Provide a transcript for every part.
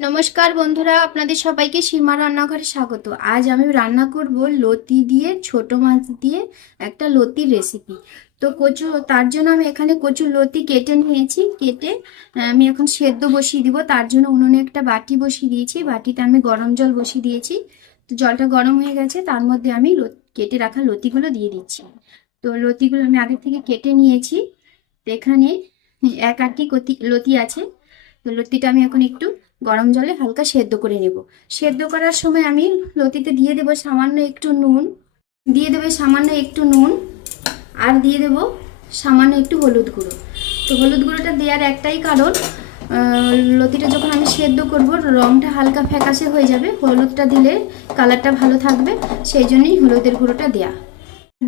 নমস্কার বন্ধুরা, আপনাদের সবাইকে সীমা রান্নাঘরে স্বাগত। আজ আমি রান্না করব লতি দিয়ে, ছোট মাছ দিয়ে একটা লতির রেসিপি তো কচু, তার জন্য আমি এখানে কচুর লতি কেটে নিয়েছি। কেটে আমি এখন সেদ্ধ বসিয়ে দিব। তার জন্য উনুনে একটা বাটি বসিয়ে দিয়েছি। বাটিতে আমি গরম জল বসিয়ে দিয়েছি। তো জলটা গরম হয়ে গেছে। তার মধ্যে আমি কেটে রাখা লতিগুলো দিয়ে দিচ্ছি। তো লতিগুলো আমি আগে থেকে কেটে নিয়েছি। এখানে এক আটটি লতি আছে। তো লতিটা আমি এখন একটু গরম জলে হালকা সেদ্ধ করে নেব। সেদ্ধ করার সময় আমি লতিতে দিয়ে দেবো সামান্য একটু নুন, দিয়ে দেবো সামান্য একটু নুন আর দিয়ে দেব সামান্য একটু হলুদ গুঁড়ো। তো হলুদ গুঁড়োটা দেওয়ার একটাই কারণ লতিটা যখন আমি সেদ্ধ করব রঙটা হালকা ফ্যাকাশে হয়ে যাবে। হলুদটা দিলে কালারটা ভালো থাকবে, সেই জন্যই হলুদের গুঁড়োটা দেয়া।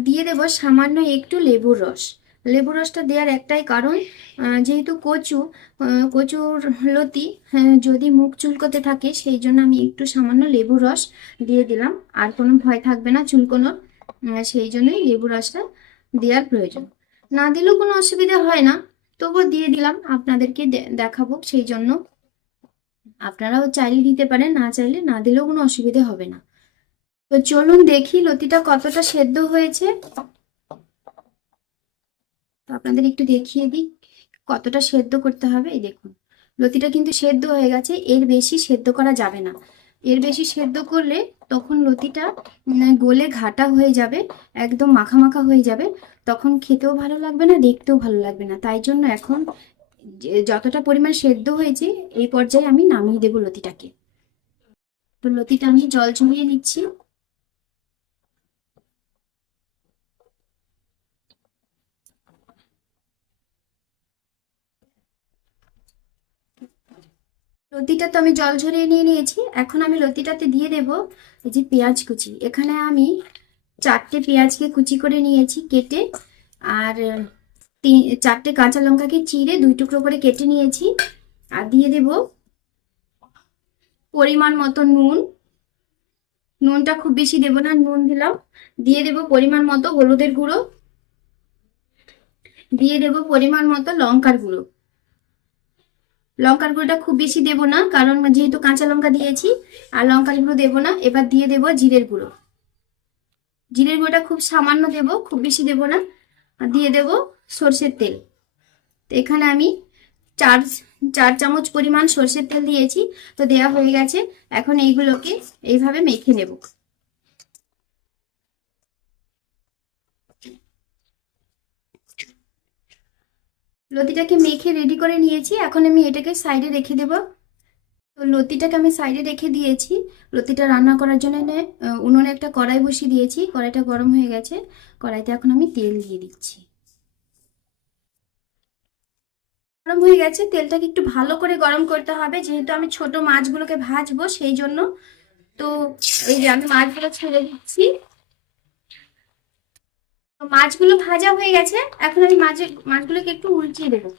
দিয়ে দেব সামান্য একটু লেবুর রস। লেবুর রসটা দেওয়ার একটাই কারণ যেহেতু কচু কচুর লতি হ্যাঁ, যদি মুখ চুলকোতে থাকে সেই জন্য আমি একটু সামান্য লেবুর রস দিয়ে দিলাম। আর কোনো ভয় থাকবে না চুলকোনোর সেই জন্যই লেবু রসটা দেওয়ার প্রয়োজন। না দিলেও কোনো অসুবিধা হয় না তবুও দিয়ে দিলাম আপনাদেরকে দেখাবো সেই জন্য। আপনারাও চাইলে দিতে পারেন না চাইলে না দিলেও কোনো অসুবিধা হবে না। তো চলুন দেখি লতিটা কতটা সেদ্ধ হয়েছে। আপনাদের একটু দেখিয়ে দিই, কতটা সেদ্ধ করতে হবে, এই দেখুন। লতিটা কিন্তু সেদ্ধ হয়ে গেছে, এর বেশি সেদ্ধ করা যাবে না। এর বেশি সেদ্ধ করলে তখন লতিটা গলে ঘাটা হয়ে যাবে, একদম মাখা মাখা হয়ে যাবে। তখন খেতেও ভালো লাগবে না, দেখতেও ভালো লাগবে না। তাই জন্য এখন যতটা পরিমাণ সেদ্ধ হয়েছে, এই পর্যায়ে আমি নামিয়ে দেবো লতিটাকে। তো লতিটা আমি জল ঝরিয়ে নিচ্ছি। লতিটা তো আমি জল ঝরিয়ে নিয়ে নিয়েছি। এখন আমি লতিটাতে দিয়ে দেব এই যে পেঁয়াজ কুচি। এখানে আমি চারটে পেঁয়াজকে কুচি করে নিয়েছি কেটে, আর তিন, চারটে কাঁচা লঙ্কাকে চিড়ে দুই টুকরো করে কেটে নিয়েছি। আর দিয়ে দেব পরিমাণ মতো নুন। নুনটা খুব বেশি দেব না, নুন দিলাম। দিয়ে দেব পরিমাণ মতো হলুদের গুঁড়ো। দিয়ে দেব পরিমাণ মতো লঙ্কার গুঁড়ো। লঙ্কার গুঁড়োটা খুব বেশি দেব না, কারণ যেহেতু কাঁচা লঙ্কা দিয়েছি, আর লঙ্কার গুঁড়ো দেবো না, এবার দিয়ে দেব জিরের গুঁড়ো। জিরের গুঁড়োটা খুব সামান্য দেব, খুব বেশি দেব না, আর দিয়ে দেব সর্ষের তেল। তো এখানে আমি চার চার চামচ পরিমাণ সর্ষের তেল দিয়েছি, তো দেওয়া হয়ে গেছে। এখন এইগুলোকে এইভাবে মেখে নেব। লতিটাকে মেখে রেডি করে নিয়েছি। এখন আমি এটাকে সাইডে রেখে দেব। তো লতিটাকে আমি সাইডে রেখে দিয়েছি। লতিটা রান্না করার জন্য উনুনে একটা কড়াই বসিয়ে দিয়েছি। কড়াইটা গরম হয়ে গেছে। কড়াইতে এখন আমি তেল দিয়ে দিচ্ছি। গরম হয়ে গেছে। তেলটাকে একটু ভালো করে গরম করতে হবে। যেহেতু আমি ছোট মাছগুলোকে ভাজবো, সেই জন্য তো এই যে আমি মাছগুলো ছেড়ে দিচ্ছি। তো মাছগুলো ভাজা হয়ে গেছে, এখন আমি মাছের মাছগুলোকে একটু উল্টিয়ে দেবো।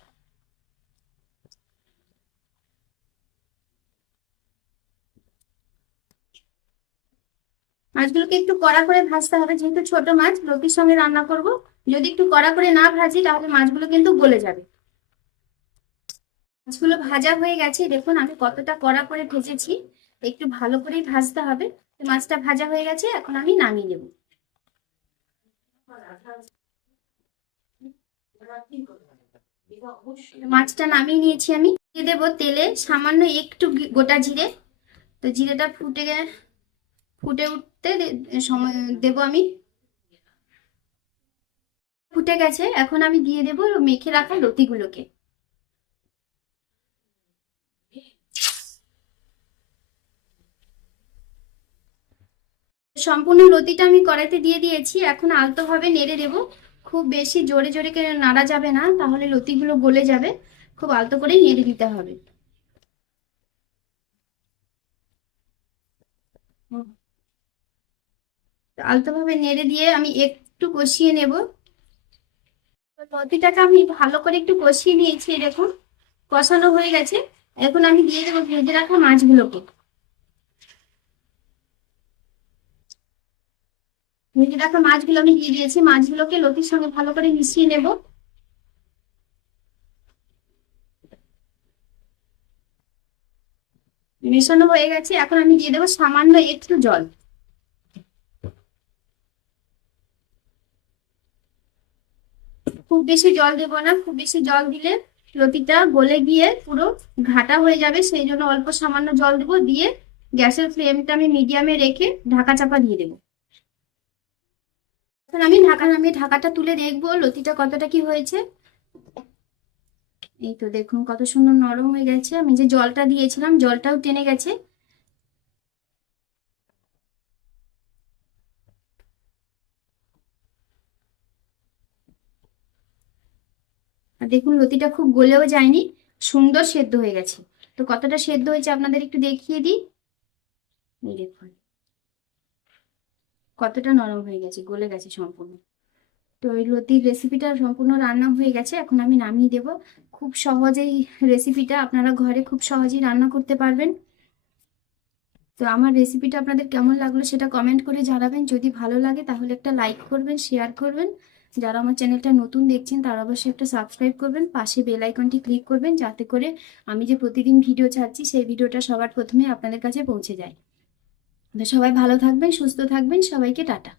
মাছগুলোকে একটু কড়া করে ভাজতে হবে, যেহেতু ছোট মাছ লতির সঙ্গে রান্না করব। যদি একটু কড়া করে না ভাজি, তাহলে মাছগুলো কিন্তু গলে যাবে। মাছগুলো ভাজা হয়ে গেছে, দেখুন আমি কতটা কড়া করে ভেজেছি। একটু ভালো করেই ভাজতে হবে। মাছটা ভাজা হয়ে গেছে, এখন আমি নামিয়ে নেব। মাছটা নামিয়ে নিয়েছি আমি। দিয়ে দেবো তেলে সামান্য একটু গোটা জিরে। তো জিরেটা ফুটে ফুটে উঠতে সময় দেবো আমি। ফুটে গেছে। এখন আমি দিয়ে দেবো মেখে রাখা লতিগুলোকে সম্পূর্ণ লতিটা আমি কড়াইতে দিয়ে দিয়েছি। এখন আলতোভাবে নেড়ে দেবো। খুব বেশি জোরে জোরে নাড়া যাবে না, তাহলে লতিগুলো গলে যাবে। খুব আলতো করেই নেড়ে দিতে হবে। আলতোভাবে নেড়ে দিয়ে আমি একটু কষিয়ে নেব। লতিটাকে আমি ভালো করে একটু কষিয়ে নিয়েছি, দেখুন। কষানো হয়ে গেছে। এখন আমি দিয়ে দেবো ভেজে রাখা মাছগুলোকে। ভেজে রাখা মাছগুলো আমি দিয়ে দিয়েছি, মাছগুলোকে লতির সঙ্গে ভালো করে মিশিয়ে নেব। মেশানো হয়ে গেছে, এখন আমি দিয়ে দেবো সামান্য একটু জল। খুব বেশি জল দেবো না, খুব বেশি জল দিলে লতিটা গলে গিয়ে পুরো ঘাটা হয়ে যাবে, সেই জন্য অল্প সামান্য জল দেবো, দিয়ে গ্যাসের ফ্লেমটা আমি মিডিয়ামে রেখে ঢাকা চাপা দিয়ে দেবো। আমি ঢাকা নামিয়ে ঢাকাটা তুলে দেখব, লতিটা কতটা কি হয়েছে। এই তো দেখুন কত সুন্দর নরম হয়ে গেছে। আমি যে জলটা দিয়েছিলাম, জলটাও টেনে গেছে। আর দেখুন লতিটা খুব গলেও যায়নি, সুন্দর সেদ্ধ হয়ে গেছে। তো কতটা সেদ্ধ হয়েছে আপনাদের একটু দেখিয়ে দিই। দেখুন। কতটা নরম হয়ে গেছে, গলে গেছে সম্পূর্ণ। তো এই লতির রেসিপিটা সম্পূর্ণ রান্না হয়ে গেছে, এখন আমি নামিয়ে দেব। খুব সহজেই রেসিপিটা আপনারা ঘরে খুব সহজেই রান্না করতে পারবেন। তো আমার রেসিপিটা আপনাদের কেমন লাগল সেটা কমেন্ট করে জানাবেন। যদি ভালো লাগে তাহলে একটা লাইক করবেন শেয়ার করবেন। যারা আমার চ্যানেলটা নতুন দেখছেন তারা অবশ্যই একটা সাবস্ক্রাইব করবেন, পাশে বেল আইকনটি ক্লিক করবেন, যাতে করে আমি যে প্রতিদিন ভিডিও ছাড়ছি, সেই ভিডিওটা সবার প্রথমে আপনাদের কাছে পৌঁছে যায়। সবাই ভালো থাকবেন সুস্থ থাকবেন সবাইকে টাটা।